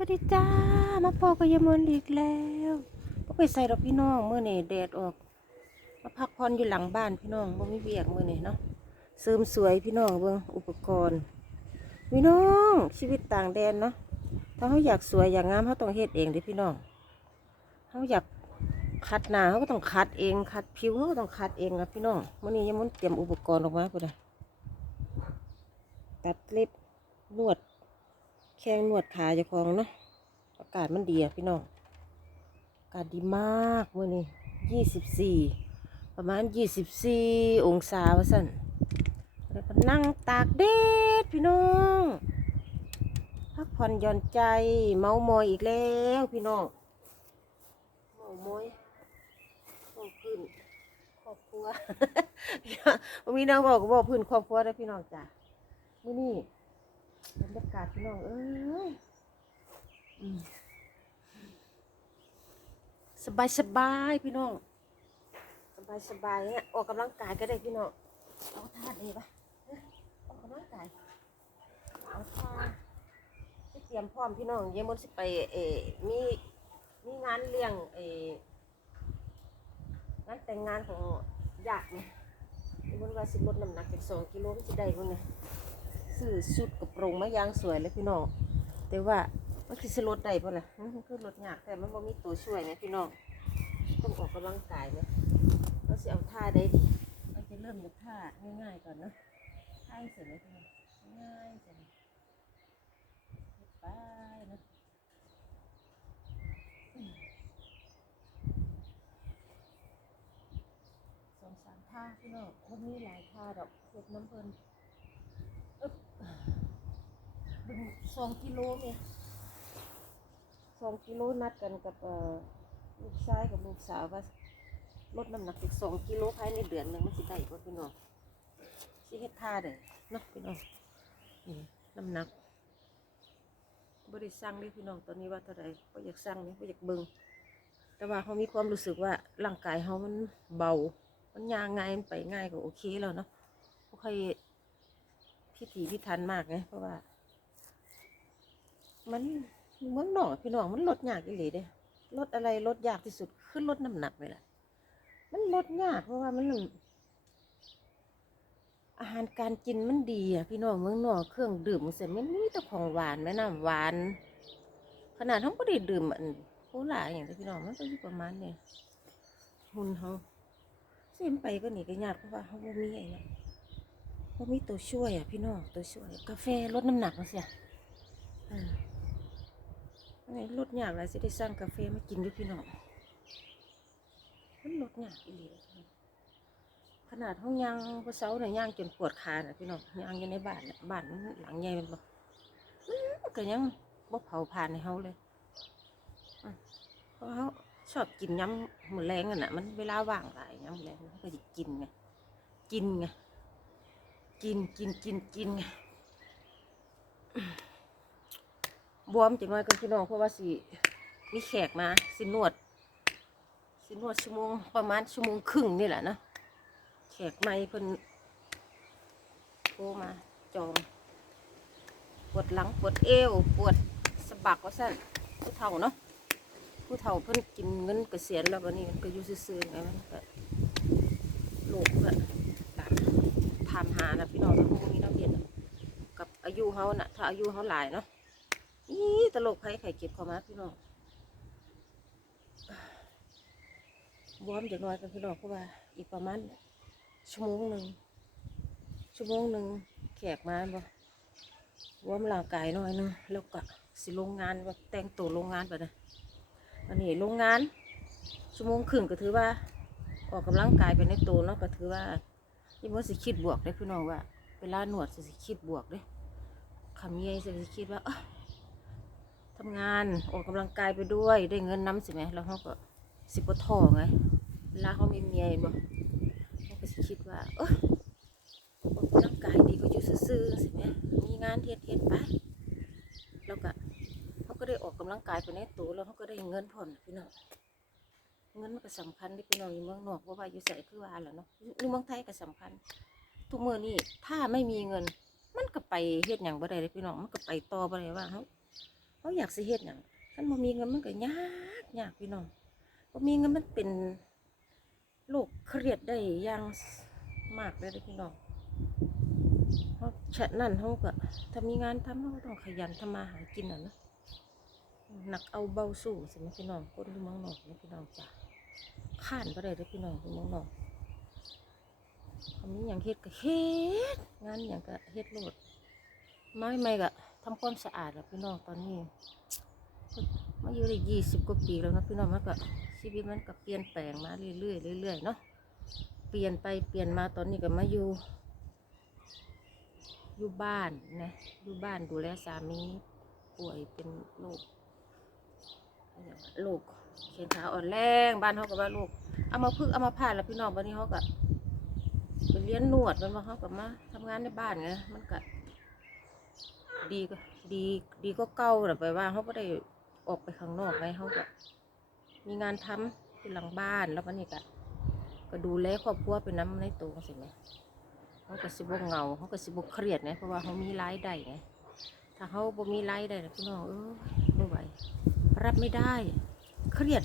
วัสดีจ้า มาพอกับยายมนอีกแล้วบ่ไปใส่ดอกพี่น้องเมื้อนี้แดดออก มาพักผ่อนอยู่หลังบ้านพี่น้องบ่มีเวียกมื้อนี้เนาะเสริมสวยพี่น้องเบิ่งอุปกรณ์ พี่น้องชีวิตต่างแดนเนาะ ถ้าเขาอยากสวยอยากงามเขาต้องเฮ็ดเองเด้พี่น้องเขาอยากคัดหน้าเขาก็ต้องคัดเอง คัดผิวเขาก็ต้องคัดเองนะพี่น้องเมื้อนี้ยายมนเตรียมอุปกรณ์ออกมาพุ่นนะตัดเล็บนวด แข้งนวดขาจ้าของเนาะอากาศมันดีอะพี่น้องอากาศดีมากเมื่อนี้ยี่สิบสี่ประมาณยี่สิบสี่องศาวะสั่นแล้วก็นั่งตากแดดพี่น้องพักผ่อนหย่อนใจเมามอยอีกแล้วพี่น้องเมามอยเมาพื้นครอบครัววันนี้น้องบอกก็บอกพื้นครอบครัวได้อพี่น้องจ้ะมื่อนี้ บรรยากาศพี่น้องเอ้ยอืมสบายสบายพี่น้องสบายสบายเนี่ยออกกำลังกายก็ได้พี่น้องเอาท่าดีปะเอ้ยออกกำลังกายเอาท่าที่เตรียมพร้อมพี่น้องเยี่ยมมนสิไปเออมีมีงานเลี้ยงเอองานแต่งงานของญาติเนี่ยเยี่ยมมนว่าสิลดน้ำหนักจากสองกิโลมันสิได้บ่เนี่ย ซื้อชุดกระโปรงมายางสวยเลยพี่น้องแต่ว่ามันคือสลดได้ป่ะล่ะมันคือลดยากแต่มันบ่มีตัวช่วยนะพี่น้องต้องออกกำลังกายนะเราสิเอาท่าได้ดีเราจะเริ่มจากท่าง่ายๆก่อนนะท่าเสร็จเลยพี่น้องง่ายจังไปนะสองสามท่าพี่น้องมันมีหลายท่าดอกเฮ็ดน้ำเพลิน บึงสองกิโลเนี่ยสองกิโลนัดกันกับลูกชายกับลูกสาวว่าลดน้ำหนักอีกสองกิโลภายในเดือนหนึ่งมันสิได้ป่ะพี่น้องสิเฮ็ดท่าเด้อเนาะพี่น้องนี่น้ำหนักบริสั่งเด้พี่น้องตอนนี้ว่าเท่าไรก็อยากสั่งนี่ก็อยากเบิ่งแต่ว่าเขามีความรู้สึกว่าร่างกายเขามันเบา มันยางง่ายมันไปง่ายก็โอเคแล้วเนาะบ่ค่อยพิถีพิถันมากไงเพราะว่า มันเมืองนอกพี่น้องมันลดยากอีหลีเด้ลดอะไรลดยากที่สุดคือลดน้ำหนักเลยแหละมันลดยากเพราะว่ามันอาหารการกินมันดีอะพี่น้องเมืองนอกเครื่องดื่มเสร็จมันมีแต่ของหวานแม่น้ำหวาน ขนาดเขาก็ได้ดื่มอันโคลาอย่างเดียวพี่น้องมันก็อยู่ประมาณเนี้หุ่นเขาเส้นไปก็หนีก็ยากเพราะว่าเขาบ่มีไอ้เนี่มีตัวช่วยอะพี่น้องตัวช่วย กาแฟลดน้ำหนักเสียอ่า อันนี้ลดยากแล้วสิได้สร้างกาแฟมากินด้วยพี่น้องมันลดยากอีหลีขนาดห้องยางพอเสาเนี่ยย่างจนปวดขาน่ะพี่น้องย่างอยู่ในบ้านบ้านหลังใหญ่เป็นบ่ก็ยังบ่เผาผ่านในเฮาเลยเพราะเขาชอบกินย้ำมือแรงอะนะมันเวลาว่างหลายย้ำแรงก็จะกินไงกินไงกินกินกินกินไง บวมจังน้อยกันพี่น้องเพราะว่าสิมีแขกมาสินวด สินวดชั่วโมงประมาณชั่วโมงครึ่งนี่แหละนะแขกไม่เพิ่นโทรมาจองปวดหลังปวดเอวปวดสะบักว่าสั่นผู้เฒ่าเนาะผู้เฒ่าเพิ่นกินเงินเกษียณแล้ววันนี้มันก็อยู่ซื่อๆไงมันก็โรคก็ตามถามหานะพี่น้องนะพวกนี้นักเรียนกับอายุเขาน่ะถ้าอายุเขาหลายเนาะ นี่ตลกไผ่ไข่เก็บเข้ามาพี่น้องวอมจากน้อยกันพี่น้องเพราะว่า อีกประมาณชั่วโมงหนึ่งชั่วโมงหนึ่งแขกมาบ่วอมร่างกายน่อยนึงแล้วก็สิลงงานว่าแต่งตัวลงงานไปนะอันนี้ลงงาน ชั่วโมงครึ่งก็ถือว่า ออกกำลังกายไปในตัวเนาะก็ถือว่ายี่มันสิคิดบวกเลยพี่น้องว่าเวลาหนวดสิคิดบวกเลยคำเย่สิสิคิดว่าเออ งานออกกำลังกายไปด้วยได้เงินน้ำสิไหมแล้วเขาก็สิบท่อไงเวลาเขามีเมียบ่เขาก็สิคิดว่าเออออกกำลังกายดีก็อยู่ซื่อๆสิไหมมีงานเทียดเทียดไปแล้วก็เขาก็ได้ออกกำลังกายไปในตัวแล้วเขาก็ได้เงินผ่อนพี่น้องเงินมันก็สำคัญที่พี่น้องอยู่เมืองนอกเพราะว่าอยู่ใส่คือว่าแหละเนาะอยู่เมืองไทยก็สำคัญ ทุกเมื่อนี่ถ้าไม่มีเงิน มันก็ไปเฮ็ดอย่างบ่ได้เลยพี่น้องมันก็ไปต่อบ่ได้ว่าเขา เขาอยากสิเฮ็ดหยังคันบ่มีเงินมันก็ยากยากพี่น้องบ่มีเงินมันเป็นโรคเครียดได้อย่างมากเลยพี่น้องเพราะฉะนั้นเขาก็ถ้ามีงานทำเขาต้องขยันทำมาหากินอะนะหนักเอาเบาสู้สิพี่น้องคนที่มืองนอกนะพี่น้องจ้ะข้านบ่ได้เด้อพี่น้องที่มืองนอกคำนี้อย่างเฮ็ดก็เฮ็ดงานอย่างก็เฮ็ดโลดไม่ไม่ก็ ทำความสะอาดแล้วพี่น้องตอนนี้มาอยู่ได้ยี่สิบกว่าปีแล้วนะพี่น้องมันก็ชีวิตมันก็เปลี่ยนแปลงมาเรื่อยๆเรื่อยๆเนาะเปลี่ยนไปเปลี่ยนมาตอนนี้ก็มาอยู่ อยู่บ้านนะอยู่บ้านดูแลสามีป่วยเป็นโรคโรคแขนขาอ่อนแรงบ้านเขาก็ว่าโรคเอามาพึกษ์เอามาผ่าดแล้วพี่น้องวันนี้เขาก็ไปเลี้ยงนวดมันมาเขาก็มาทำงานในบ้านไงมันก็ ดีก็ดีดีก็เก่าแต่ไปว่าเขาก็ได้ออกไปข้างนอกไงเขาก็มีงานทำที่หลังบ้านแล้ววันนี้ก็ก็ดูแลครอบครัวเป็นน้ำในตัวสิไหมเขาก็สิบเงาเขาก็สิบเครียดไงเพราะว่าเขามีรายได้ไงถ้าเขาบ่มีรายได้นะพี่น้องเออไม่ไหวรับไม่ได้ เครียด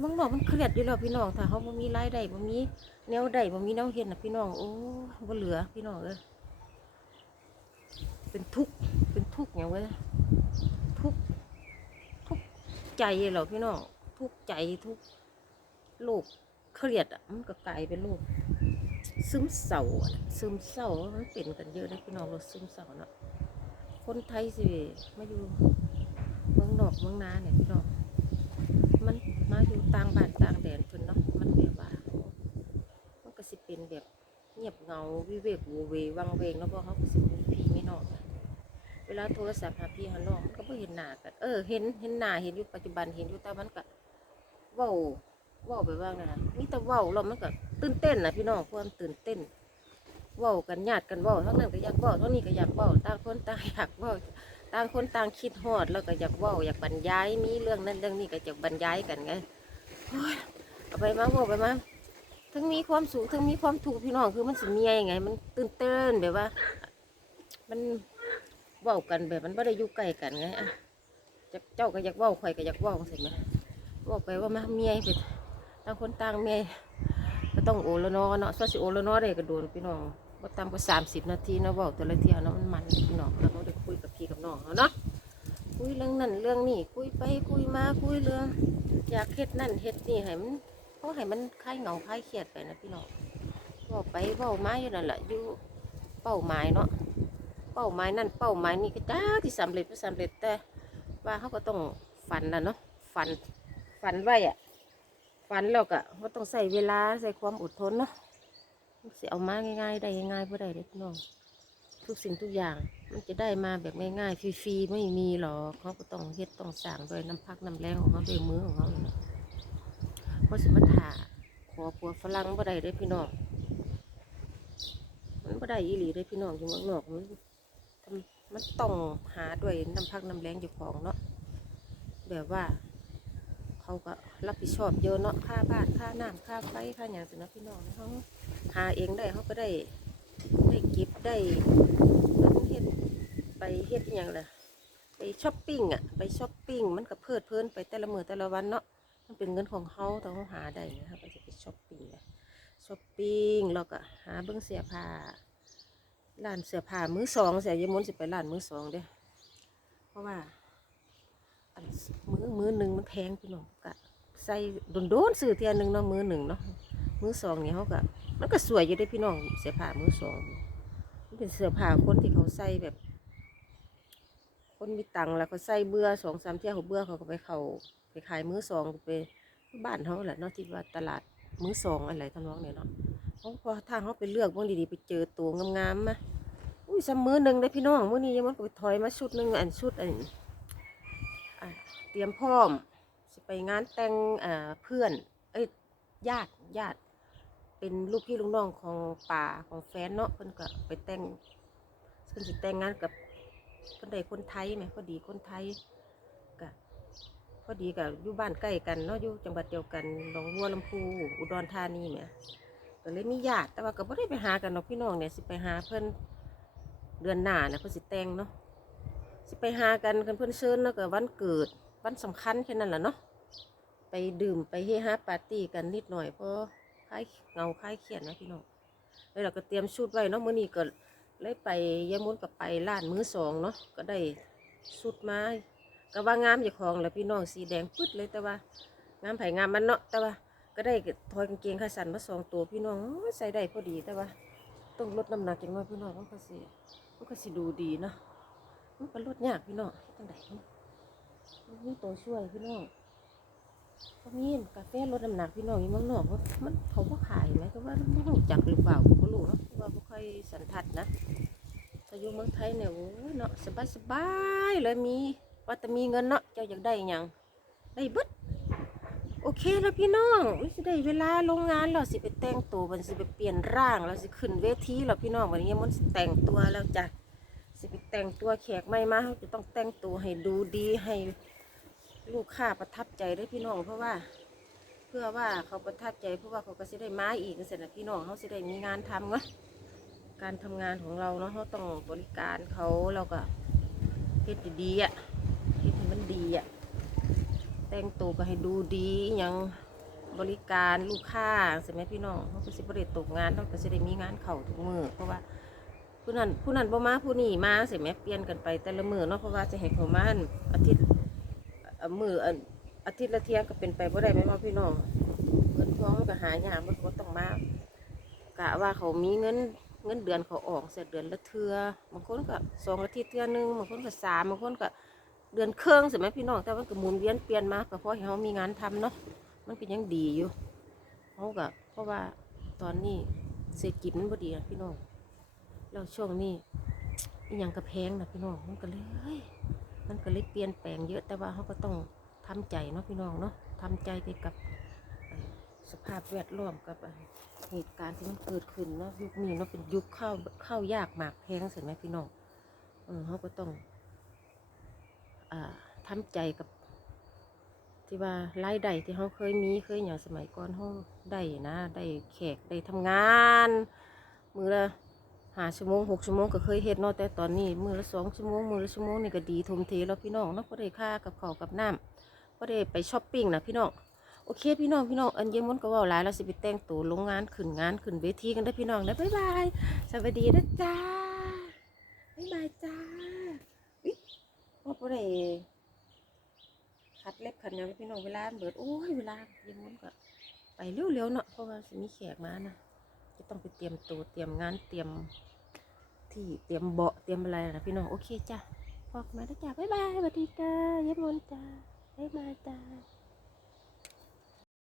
มืองนอกมันเครียดอยู่แล้วพี่น้องถ้าเขาบ่มีรายได้บ่มีแนวใดบ่มีแนวเห็นนะพี่น้องโอ้บ่เหลือพี่น้องเออ เป็นทุกข์เป็นทุกข์อย่างเว้ยทุกข์ทุกข์ใจเหรอพี่น้องทุกข์ใจทุกข์โรคเครียดอะมันก็กลายเป็นโรคซึมเศร้าซึมเศร้ามันเป็นกันเยอะนะพี่น้องโรคซึมเศร้าเนาะคนไทยสิมาอยู่เมืองนอกเมืองนาเนี่ยพี่น้องมันมาอยู่ต่างบ้านต่างแดนเพิ่นเนาะมันแบบว่ามันก็สิเป็นแบบเงียบเงาวิเวกโวเววังเวงแล้วก็เขาก็สิมีพี่มี ลาโทรศัพท์หาพี่หาน้องมันก็ไม่เห็นหน้ากัน เออ เห็น เห็นหน้า เห็นอยู่ปัจจุบัน เห็นอยู่แต่มันก็เว้าเว้าไปว่างนะมีแต่เว้าแล้วมันก็ตื่นเต้นนะพี่น้องความตื่นเต้น เว้ากันญาติกันเว้าทั้งนั้นก็อยากเว้าทั้งนี้ก็อยากเว้าต่างคนต่างอยากเว้าต่างคนต่างคิดฮอดแล้วก็อยากเว้าอยากบรรยาย มีเรื่องนั้นเรื่องนี้ก็อยากบรรยายกันไงเอาไปมาเว้าไปมาทั้งมีความสุขทั้งมีความทุกข์พี่น้องคือมันสิเมียยังไง มันตื่นเต้นแบบว่า มัน เว้ากันแบบมันไม่ได้อยู่ใกล้กันไงอะจะเจ้าก็อยากเว้าข่อยก็อยากเว้าเสร็จไหมเว้าไปว่ามาเมียไปต่างคนต่างเมียก็ต้องโอละนอเนาะส่วนสิโอละนอได้ก็โดนพี่น้องบ่ต่ำกว่าสามสิบนาทีเนาะเว้าแต่ละเที่ยวเนาะมันมันพี่น้องแล้วเราได้คุยกับพี่กับน้องเขาเนาะคุยเรื่องนั่นเรื่องนี้คุยไปคุยมาคุยเรื่อง อยากเฮ็ดนั่นเฮ็ดนี่ให้มันเพราะให้มันคลายเหงาคลายเครียดไปนะพี่น้องเว่าไปเว่ามาอยู่นั่นแหละอยู่เป้าหมายเนาะ เป้าหมายนั่นเป้าหมายนี่ก็จ้าที่สำเร็จไม่สำเร็จแต่ว่าเขาก็ต้องฝันนะเนาะฝันฝันไว้อะฝันแล้วก็ว่าต้องใส่เวลาใส่ความอดทนเนาะมันสิเอามาง่ายๆได้ง่ายๆเพื่อได้เด็กน้องทุกสิ่งทุกอย่างมันจะได้มาแบบง่ายๆฟรีๆไม่มีหรอกเขาก็ต้องเฮ็ดต้องสร้างด้วยน้ำพักน้ำแรงของเขาด้วยมือของเขาเลยเพราะสิมาถ่าขอผัวฝรั่งบ่ได้เด้พี่น้องมันบ่ได้อีหลีเด้พี่น้องอยู่เมืองนอกมัน มันต้องหาด้วยน้ำพักน้ำแรงอยู่ของเนาะแบบว่า เขาก็รับผิดชอบเยอะเนาะค่าบ้านค่าน้ำค่าไฟค่าอย่างสินะพี่น้องเขาหาเองได้เขาก็ได้ได้เก็บได้เฮ็ดไปเฮ็ดอย่างละไปช้อปปิ้งอะไปช้อปปิ้งมันก็เพลิดเพลินไปแต่ละมือแต่ละวันเนาะมันเป็นเงินของเขาแต่เขาหาได้นะครับก็จะไปช้อปปิ้งช้อปปิ้งแล้วก็หาเบิ้องเสื้อผ้า ร้านเสื้อผ้ามือสองเสียยมนสิไปร้านมือสองเด้อเพราะว่าอันมือมือหนึ่งมันแพงพี่น้องก็ใส่โดนๆซื้อเทียนหนึ่งเนาะมือหนึ่งเนาะมือสองเนี่ยเขาก็มันก็สวยอยู่ได้พี่น้องเสื้อผ้ามือสองมันเป็นเสื้อผ้าคนที่เขาใส่แบบ คนมีตังค์แล้วก็ใส่เบื่อสองสามเที่ยวเขาเบื่อเขาก็ไปเขาไปขายมือสองไปบ้านเขาแหละเนาะที่ว่าตลาดมือสองอะไรทำนองเนี่ยเนาะ เขาพอทางเขาไปเลือกบางดีๆไปเจอตัวงามๆมาอุ้ยซ้ำมือหนึ่งได้พี่น้องมื้อนี้ยังมันไปถอยมาชุดหนึ่งอันชุดอันเตรียมพร้อมสิไปงานแต่งเพื่อน เอ้ยญาติญาติ เป็นลูกพี่ลูกน้องของป่าของแฟนเนาะเพิ่นก็ไปแต่งเพิ่นสิแต่งงานกับเพิ่นได้คนไทยไหมพอดีคนไทยกะพอดีกับอยู่บ้านใกล้กันเนาะอยู่จังหวัดเดียวกันหนองบัวลำพูอุดรธานีเนี่ย ก็เลยมีญาติแต่ว่าก็บ่ได้ไปหากันเนาะพี่น้องเนี่ยสิไปหาเพิ่นเดือนหน้านะเพิ่นสิแต่งเนาะสิไปหากันกันเพื่อนเชิญเนาะก็วันเกิดวันสำคัญแค่นั้นแหละเนาะไปดื่มไปเฮฮาปาร์ตี้กันนิดหน่อยเพราะคลายเงาคลายเครียดนะพี่น้องแล้วเราก็เตรียมชุดไว้เนาะมื้อนี้ก็เลยไปยายมุนกับไปร้านมื้อสองเนาะก็ได้ชุดมาก็ว่างามอยู่ของแล้วพี่น้องสีแดงปึ๊ดเลยแต่ว่างามไผงามมันเนาะแต่ว่า ก็ได้ทอยกางเกงขาสั้นมาสองตัวพี่น้องใส่ได้พอดีแต่ว่าต้องลดน้ำหนักจังน้อยพี่น้องมันก็สิมันก็สิดูดีเนาะมันก็ลดยากพี่น้องเฮ็ดจังไดมันมีตัวช่วยพี่น้องก็มีกาแฟลดน้ำหนักพี่น้องอยู่เมืองนอกมันเขาบ่ขายไหมก็ว่าไม่รู้จักหรือเปล่าก็รู้เนาะเพราะว่าบ่ค่อยสันทัดนะแต่อยู่เมืองไทยเนี่ยโอ้ยเนาะสบายสบายเลยมีว่าแต่มีเงินเนาะเจ้าอยากได้ยังได้บิด โอเคแล้วพี่น้องอุ๊ยสิได้เวลาลงงานแล้วสิไปแต่งตัววันสิไปเปลี่ยนร่างแล้วสิขึ้นเวทีแล้วพี่น้องวันนี้มันสิแต่งตัวแล้วจ้ะสิไปแต่งตัวแขกไม่มาเขาจะต้องแต่งตัวให้ดูดีให้ลูกค้าประทับใจเด้พี่น้องเพราะว่า เพื่อว่าเขาประทับใจเพราะว่าเขาก็สิได้มาอีกเสร็จแล้วพี่น้องเขาสิได้มีงานทำเนาะการทำงานของเราเนาะเขาต้องบริการเขาเราก็เฮ็ดดีๆอะเฮ็ดให้มันดีอะ แต่งตัวก็ให้ดูดียังบริการลูกค้าใช่ไหมพี่น้องเขาก็สิบริตกงานเราก็สิได้มีงานเข่าทุกมือเพราะว่าผู้นั้นผู้นั้นบ่มาผู้นี้มาใช่ไหมเปลี่ยนกันไปแต่ละมือเนาะเพราะว่าจะให้เขามาอั่นอาทิตย์มืออาทิตย์ละเที่ยก็เป็นไปบ่ได้ไหมว่าพี่น้องเงินทองมันก็หายากมันก็ต้องมากะว่าเขามีเงินเงินเดือนเขาออกเสร็จเดือนละเทือบางคนก็สองอาทิตย์เทื่อหนึงบางคนก็สามบางคนก็ เดือนเครื่องใช่ไหมพี่น้องแต่มันก็หมุนเวียนเปลี่ยนมาก็เพราะเขามีงานทำเนาะมันก็ยังดีอยู่เขาก็เพราะว่าตอนนี้เศรษฐกิจมันบ่ดีอะพี่น้องแล้วช่วงนี้อหยังกระแพงนะพี่น้องมันก็เลยมันก็เลยเปลี่ยนแปลงเยอะแต่ว่าเขาก็ต้องทำใจเนาะพี่น้องเนาะทำใจไปกับสภาพแวดล้อมกับเอ่อเหตุการณ์ที่มันเกิดขึ้นเนาะยุคนี้เนาะเป็นยุคเข้าเข้ายากหมากแพงใช่ไหมพี่น้องเออเขาก็ต้อง อ่าทำใจกับที่ว่ารายได้ที่เขาเคยมีเคยอย่างสมัยก่อนเขาได้นะได้แขกได้ทำงาน มือละหาชั่วโมงหกชั่วโมงก็เคยเฮ็ดเนาะแต่ตอนนี้ มือละสองชั่วโมงมือละชั่วโมงนี่ก็ดีทมเทแล้วพี่น้องเนาะก็ได้ค่ากับข้าวกับน้ำก็ได้ไปช้อปปิ้งนะพี่น้องโอเคพี่น้องพี่น้องอันเยี่ยมมันก็ว่าหลายเราสิไปแต่งตัวลงงานขึ้นงานขึ้นเวทีกันได้พี่น้องนะบ๊ายบายสวัสดีนะจ้าบ๊ายบายจ้า ว่าบ่ได้คัดเล็บขันหยังพี่น้องเวลาเบิดโอ้ยเวลาเย็นมุนก็ไปเร็วๆเนาะเพราะว่าสิมีแขกมานะจะต้องไปเตรียมตัวเตรียมงานเตรียมที่เตรียมเบาะเตรียมอะไรนะพี่น้องโอเคจ้ะพอกมาแล้วจ้ะบ๊ายบายสวัสดีจ้าเย็นมุนจ้าบ๊ายบายจ้า